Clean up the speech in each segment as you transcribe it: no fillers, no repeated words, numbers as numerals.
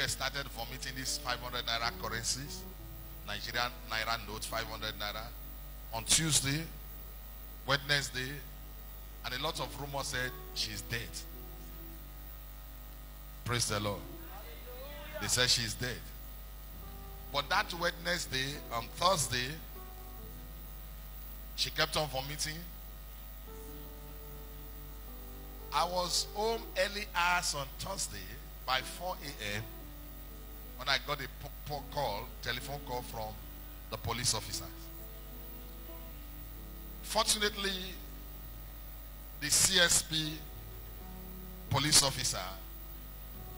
girl started vomiting these 500 naira currencies, Nigerian naira notes, 500 naira. On Tuesday, Wednesday, and a lot of rumors said she's dead. Praise the Lord. They said she's dead. But that Wednesday, on Thursday, she kept on vomiting. I was home early hours on Thursday by 4 a.m. when I got a telephone call from the police officers. Fortunately, the CSP police officer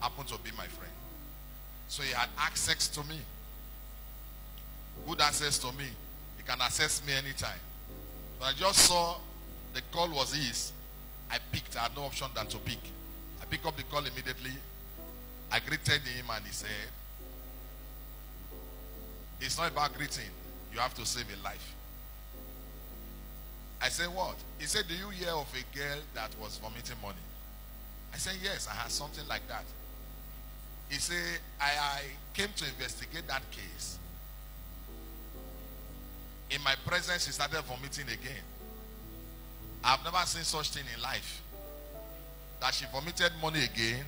happened to be my friend. So he had access to me. Good access to me. He can access me anytime. So I just saw the call was his. I picked. I had no option than to pick. I picked up the call immediately. I greeted him and he said, it's not about greeting. You have to save a life. I said, what? He said, do you hear of a girl that was vomiting money? I said, yes, I had something like that. He said, I came to investigate that case. In my presence, she started vomiting again. I've never seen such thing in life. That she vomited money again,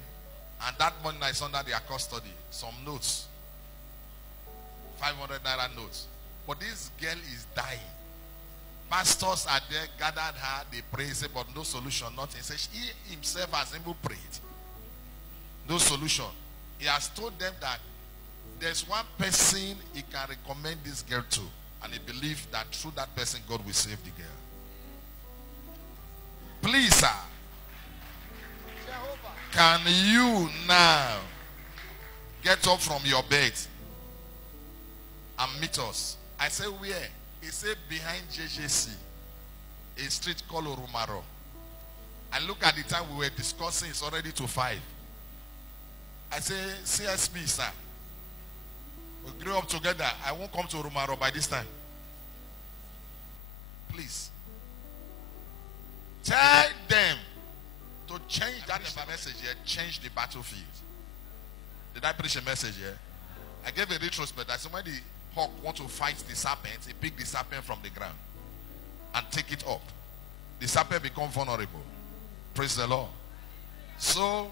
and that money is under their custody. Some notes. 500 naira notes. But this girl is dying. Pastors are there, gathered her, they pray, say, but no solution, nothing. He says he himself has even prayed. No solution. He has told them that there's one person he can recommend this girl to. And he believes that through that person, God will save the girl. Please, sir. Can you now get up from your bed and meet us? I said, where? He said, behind JJC, a street called Orumaro. I look at the time we were discussing, it's already to 5. I say, CSP, sir. We grew up together. I won't come to Orumaro by this time. Please. Tell them to change that message here, change the battlefield. Did I preach a message here? I gave a retrospect. I said, when the hawk wants to fight the serpent, he pick the serpent from the ground and take it up. The serpent become vulnerable. Praise the Lord. So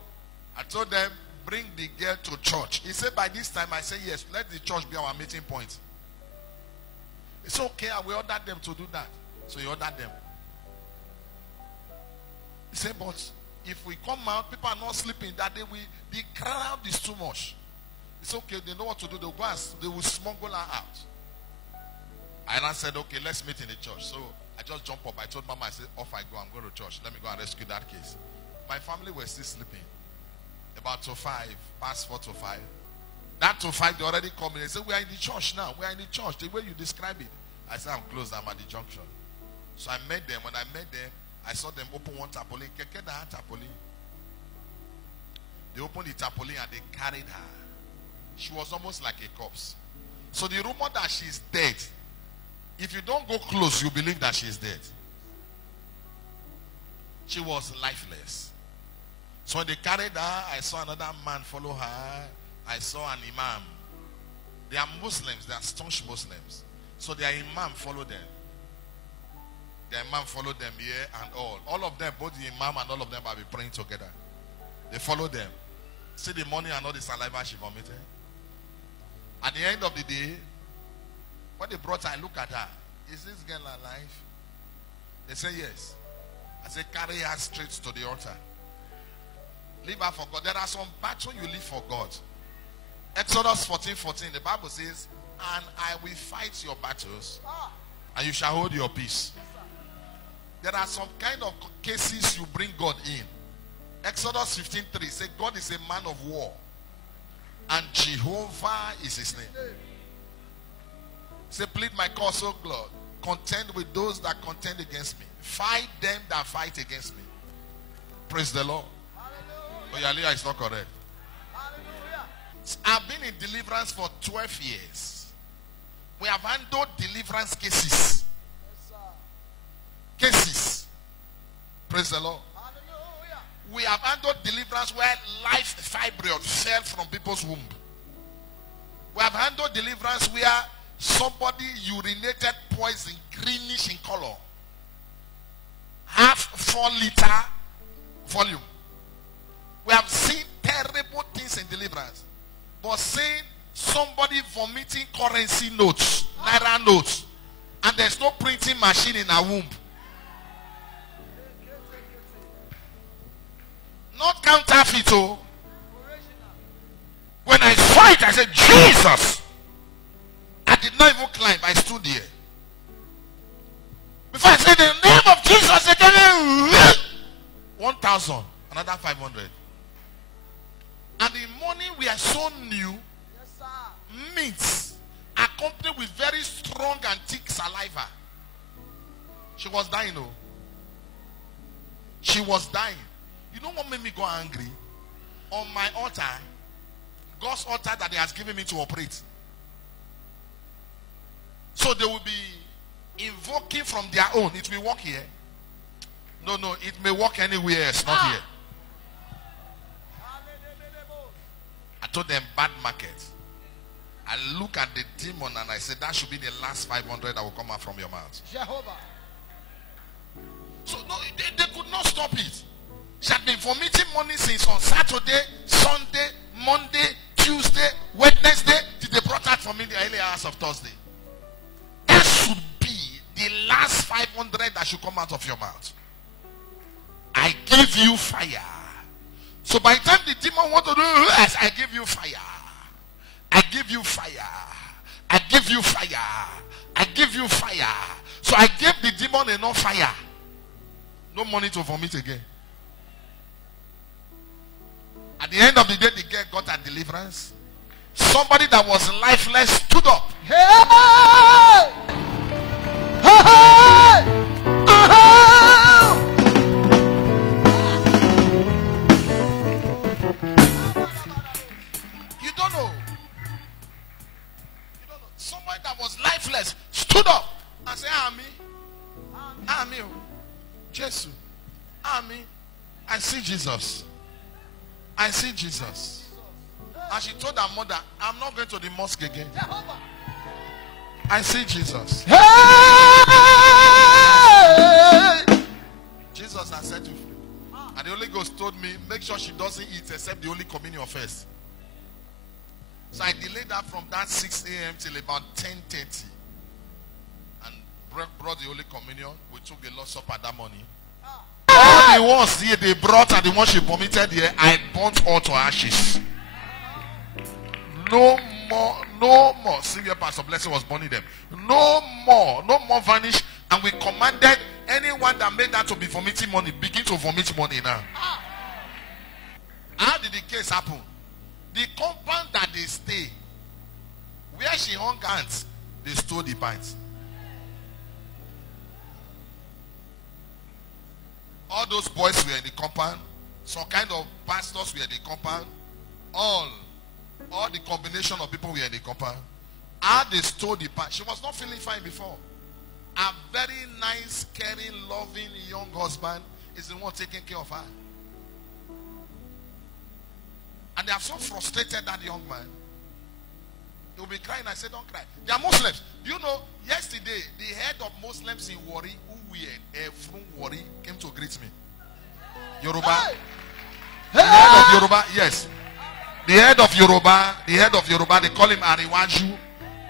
I told them, bring the girl to church. He said, by this time, I said, yes, let the church be our meeting point. It's okay, I will order them to do that. So he ordered them. He said, but if we come out, people are not sleeping that day, the crowd is too much. It's okay, they know what to do. They'll go and they will smuggle her out. And I said, okay, let's meet in the church. So I just jumped up. I told Mama, I said, off I go, I'm going to church. Let me go and rescue that case. My family were still sleeping. About 2:05, past 4 to 5. That 2:05, they already come in. They said, we are in the church now. We are in the church. The way you describe it. I said, I'm close. I'm at the junction. So I met them. When I met them, I saw them open one tarpaulin. They opened the tarpaulin and they carried her. She was almost like a corpse. So the rumor that she's dead, if you don't go close, you believe that she's dead. She was lifeless. So when they carried her, I saw another man follow her. I saw an imam. They are Muslims. They are staunch Muslims. So their imam followed them. The imam followed them here and all. All of them, both the imam and all of them, will be praying together. They followed them. See the money and all the saliva she vomited. At the end of the day, when they brought her, I look at her. Is this girl alive? They say yes. I said, carry her straight to the altar. Leave her for God. There are some battles you live for God. Exodus 14:14, the Bible says, and I will fight your battles, and you shall hold your peace. There are some kind of cases you bring God in. Exodus 15:3 says, God is a man of war, and Jehovah is his name. Say, plead my cause, O God. Contend with those that contend against me. Fight them that fight against me. Praise the Lord. Oh, Yaliya is not correct. Hallelujah. I've been in deliverance for 12 years. We have handled deliverance cases. Yes, cases. Praise the Lord. Hallelujah. We have handled deliverance where life fibroid fell from people's womb. We have handled deliverance where somebody urinated poison, greenish in color. Half 4 liter volume. We have seen terrible things in deliverance. But seeing somebody vomiting currency notes, naira notes, and there's no printing machine in her womb. Not counterfeit. Oh. When I saw it, I said, Jesus! I did not even climb. I stood here. Before I said the name of Jesus, they gave me 1,000, another 500. And the morning we are so new, meats accompanied with very strong and thick saliva. She was dying, oh. She was dying. You know what made me go angry? On my altar, God's altar that He has given me to operate. So they will be invoking from their own. It will work here. No, it may work anywhere else, not here. I told them bad market. I look at the demon and I said that should be the last 500 that will come out from your mouth. Jehovah. So no, they could not stop it. She had been vomiting money since on Saturday, Sunday, Monday, Tuesday, Wednesday, till they brought her for me the early hours of Thursday. That should be the last 500 that should come out of your mouth. I give you fire. So by the time the demon wants to do this, I give you fire. I give you fire. I give you fire. I give you fire. So I gave the demon enough fire. No money to vomit again. At the end of the day, the girl got her deliverance. Somebody that was lifeless stood up. Hey! Hey! You don't know. You don't know. Somebody that was lifeless stood up and said, Ami, Jesus, Ami, I see Jesus. I see Jesus. And she told her mother, I'm not going to the mosque again. I see Jesus. Hey! Jesus has set you free. And the Holy Ghost told me, make sure she doesn't eat except the Holy Communion first. So I delayed that from that 6 a.m. till about 10:30. And brought the Holy Communion. We took the Lord's Supper that morning. All the ones here they brought and the ones she vomited here, I burnt all to ashes. No more. Senior Pastor Blessing was burning them. No more vanish. And we commanded anyone that made that to be vomiting money, begin to vomit money now. How did the case happen? The compound that they stay, where she hung hands, they stole the pints. All those boys were in the compound. Some kind of pastors were in the compound. All the combination of people were in the compound. How they stole the pants. She was not feeling fine before. A very nice, caring, loving young husband is the one taking care of her. And they are so frustrated, that young man. He will be crying. I said, don't cry. They are Muslims. Do you know, yesterday, the head of Muslims in Warri, Effurun Warri, came to greet me. Yoruba. Hey. The head of Yoruba, yes. The head of Yoruba, they call him Ariwaju.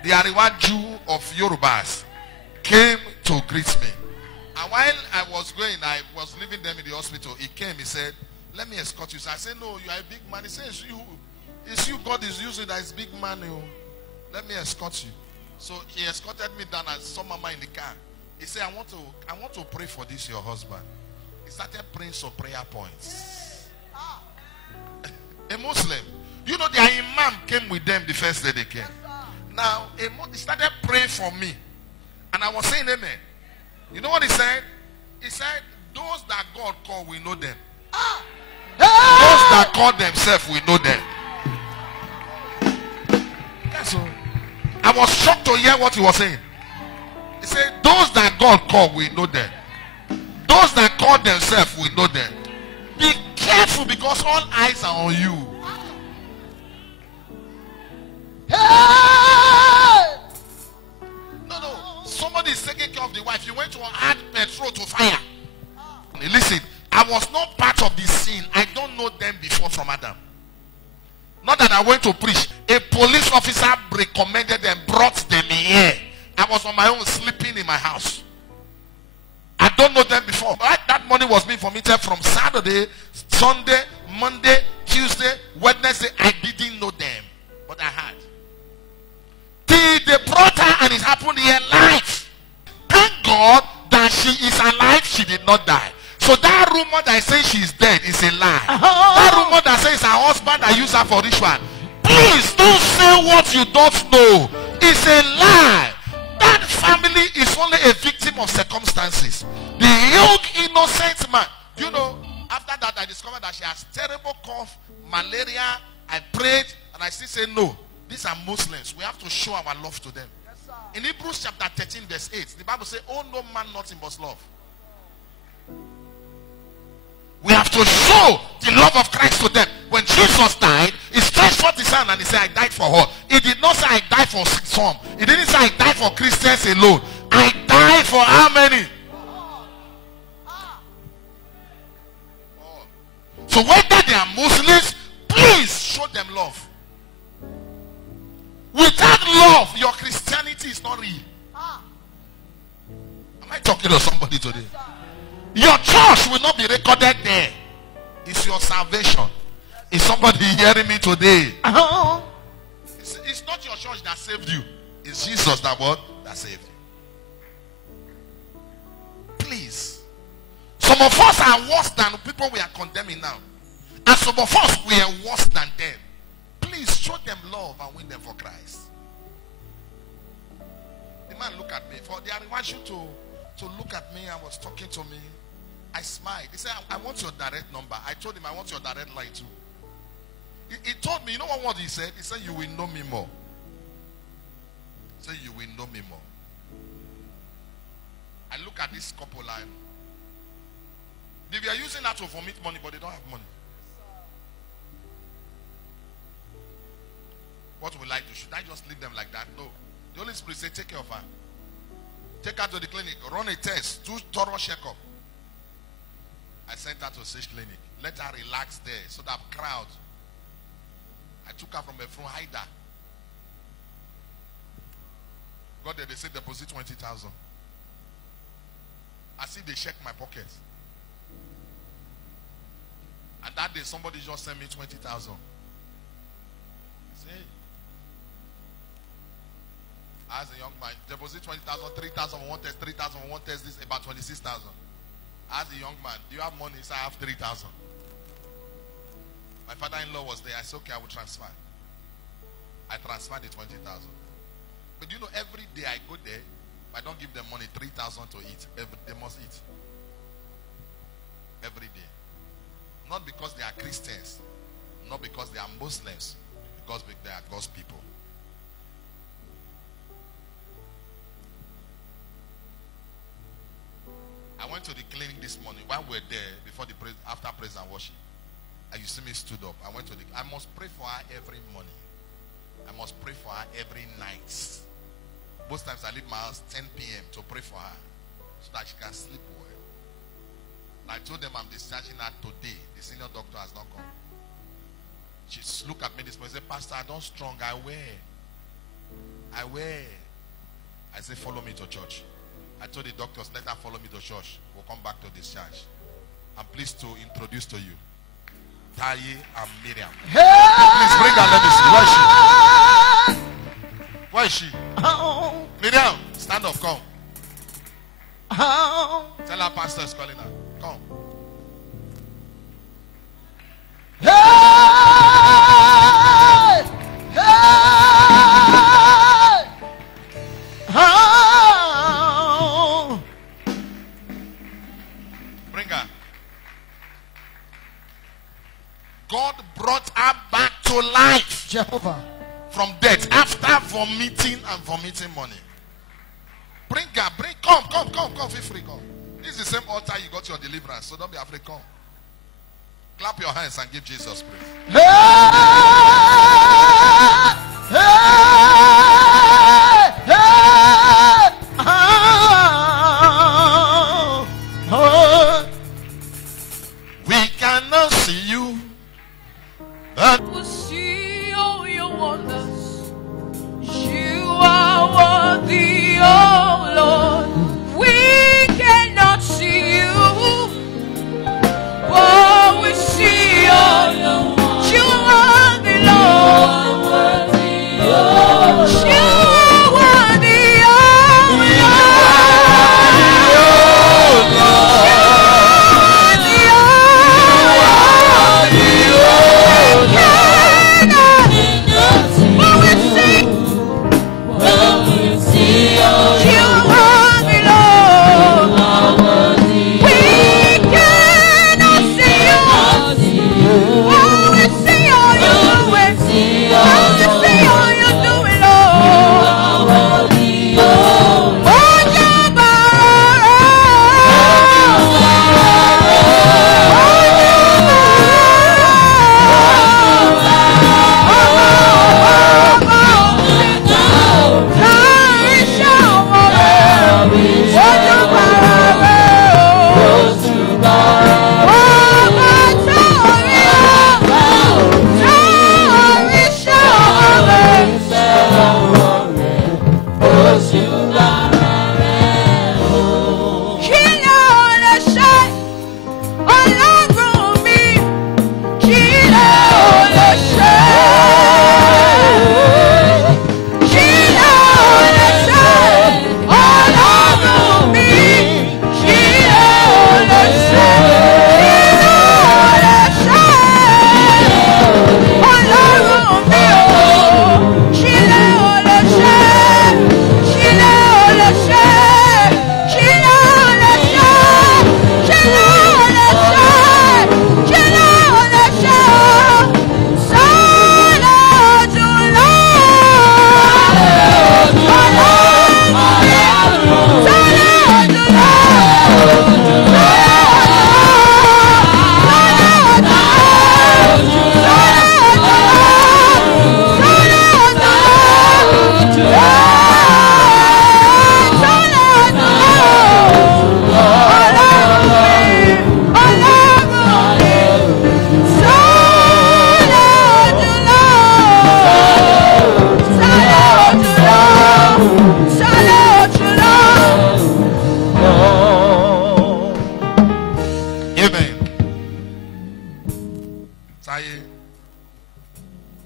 The Ariwaju of Yorubas came to greet me. And while I was leaving them in the hospital, he came, he said, let me escort you. So I said, no, you are a big man. He said, it's you God is using that is big man. Let me escort you. So he escorted me down. I saw Mama in the car. He said, I want to pray for this, your husband. He started praying some prayer points. A Muslim. You know, their imam came with them the first day they came. Now, he started praying for me. And I was saying amen. You know what he said? He said, those that God called, we know them. Those that call themselves, we know them. That's all. I was shocked to hear what he was saying. He said, those that God called, we know them. Those that call themselves, we know them. Be careful careful because all eyes are on you. Hey! No. Somebody is taking care of the wife. You went to add petrol to fire. Listen, I was not part of the scene. I don't know them before from Adam. Not that I went to preach. A police officer recommended them, brought them here. I was on my own sleeping in my house. I don't know them before. That money was being vomited from Saturday, Sunday, Monday, Tuesday, Wednesday. I didn't know them. But I had. Till they brought her and it happened here live. Thank God that she is alive. She did not die. So that rumor that says she's dead is a lie. That rumor that says her husband that used her for ritual. Please don't say what you don't know. It's a lie. That family is only a victim of circumstances. The young innocent man. You know, after that I discovered that she has terrible cough, malaria. I prayed and I still say no. These are Muslims. We have to show our love to them. In Hebrews chapter 13 verse 8, the Bible says, oh no man nothing but love. We have to show the love of Christ to them. When Jesus died, he stretched forth his hand and he said, I died for her. He did not say I died for some. He didn't say I died for Christians alone. I died for how many? So whether they are Muslims, please show them love. Without love, your Christianity is not real. Am I talking to somebody today? Your church will not be recorded there. It's your salvation. Is somebody hearing me today? It's not your church that saved you. It's Jesus that saved you. Please. Some of us are worse than people we are condemning now. And some of us we are worse than them. Please show them love and win them for Christ. The man looked at me. I want you to look at me and was talking to me. I smiled. He said, I want your direct number. I told him I want your direct line too. He told me, you know what he said? He said, you will know me more. He said, you will know me more. I look at this couple and they are using that to vomit money, but they don't have money. What will I do? Should I just leave them like that? No. The Holy Spirit said, take care of her. Take her to the clinic. Run a test. Do thorough checkup. I sent her to Sage Clinic. Let her relax there so that crowd. I took her from Effurun Delta. Got there, they said deposit 20,000. I see they check my pocket. And that day somebody just sent me 20,000. I say, as a young man, deposit 20,000, 3,000 for one test, 3,000 for one test, this about 26,000. As a young man, do you have money? He said, I have 3,000. My father-in-law was there. I said, okay, I will transfer. I transferred the 20,000. But you know, every day I go there, if I don't give them money, 3,000 to eat. They must eat. Every day. Not because they are Christians. Not because they are Muslims. Because they are God's people. I went to the clinic this morning while we were there before after praise and worship. And you see me stood up. I must pray for her every morning. I must pray for her every night. Most times I leave my house 10 p.m. to pray for her so that she can sleep well. And I told them I'm discharging her today. The senior doctor has not come. She looked at me this morning and said, Pastor, I don't strong. I wear. I said, follow me to church. I told the doctors, let her follow me to church. We'll come back to discharge. I'm pleased to introduce to you Taye and Miriam. Hey! Please bring her, let me see. Where is she? Oh. Miriam, stand up, come. Oh. Tell her pastor is calling her. Come. Hey! Hey! Oh. Bring her. God brought her back to life. Jehovah. From death after vomiting money. Bring her, come, feel free, come. This is the same altar you got your deliverance, so don't be afraid, come. Clap your hands and give Jesus praise. We cannot see you, but We'll see all your wonders. You are worthy, oh Lord. We cannot see you, but we see all your wonders. You are the Lord. You are worthy, oh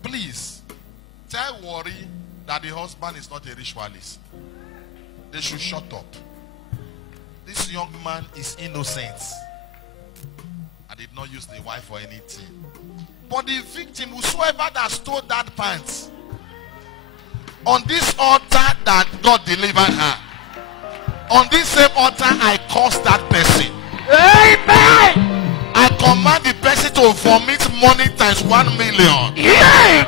Please tell Worry that the husband is not a ritualist. They should shut up. This young man is innocent. I did not use the wife for anything. But the victim, whosoever that stole that pants, on this altar that God delivered her, on this same altar I curse that person. Amen. I command the person to vomit money times 1 million. Amen.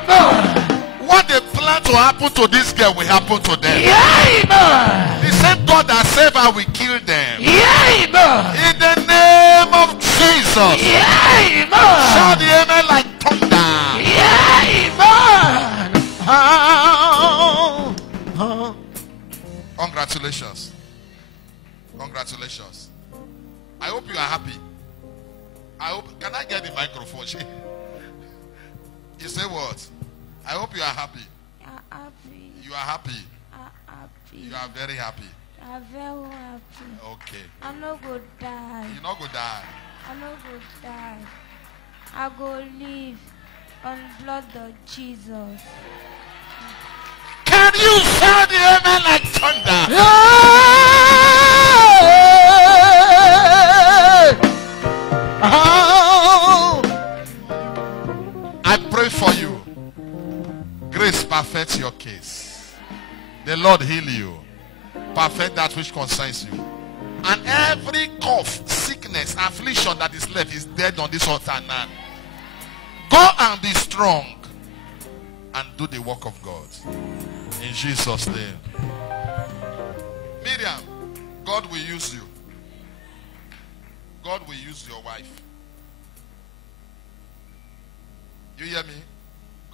What they plan to happen to this girl will happen to them. Amen. The same God that saved her will kill them. Amen. In the name of Jesus. Amen. Shout the amen like thunder. Amen. Congratulations. Congratulations. I hope you are happy. I hope. Can I get the microphone? You say what? I hope you are happy. Happy. You are happy. Happy. You are very happy. I'm very happy. Okay. I'm not going to die. You're not going to die. I'm not going to die. I go live on blood of Jesus. Can you shout the amen like thunder? I pray for you. Grace perfects your case. The Lord heal you. Perfect that which concerns you. And every cough, sickness, affliction that is left is dead on this altar now. Go and be strong and do the work of God. In Jesus' name. Miriam, God will use you. God will use your wife. You hear me?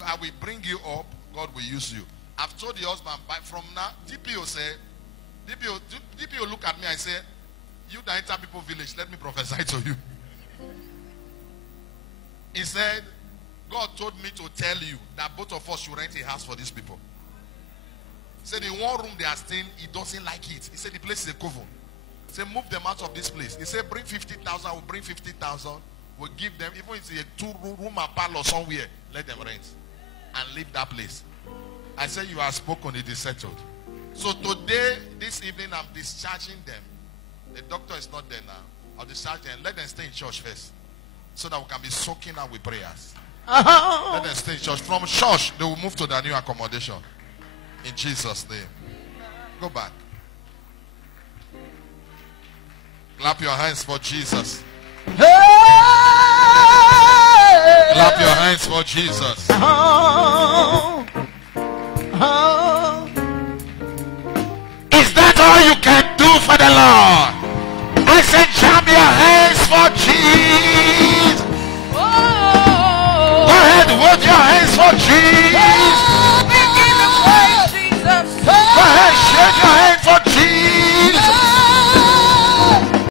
I will bring you up. God will use you. I've told the husband, from now, DPO said, DPO look at me and say, you that enter people village, let me prophesy to you. He said, God told me to tell you that both of us should rent a house for these people. He said, in one room they are staying, he doesn't like it. He said, the place is a coven. He said, move them out of this place. He said, bring 50,000, we'll bring 50,000. We'll give them, even if it's a 2-room parlor somewhere, let them rent and leave that place. I said, you are spoken, it is settled. So today, this evening, I'm discharging them. The doctor is not there now. I'll discharge them. Let them stay in church first, so that we can be soaking out with prayers. Let them stay in church. From church, they will move to their new accommodation. In Jesus' name. Go back. Clap your hands for Jesus. Clap your hands for Jesus. Is that all you can do for the Lord? I said, jump your hands for Jesus. Go ahead, wave your hands for Jesus.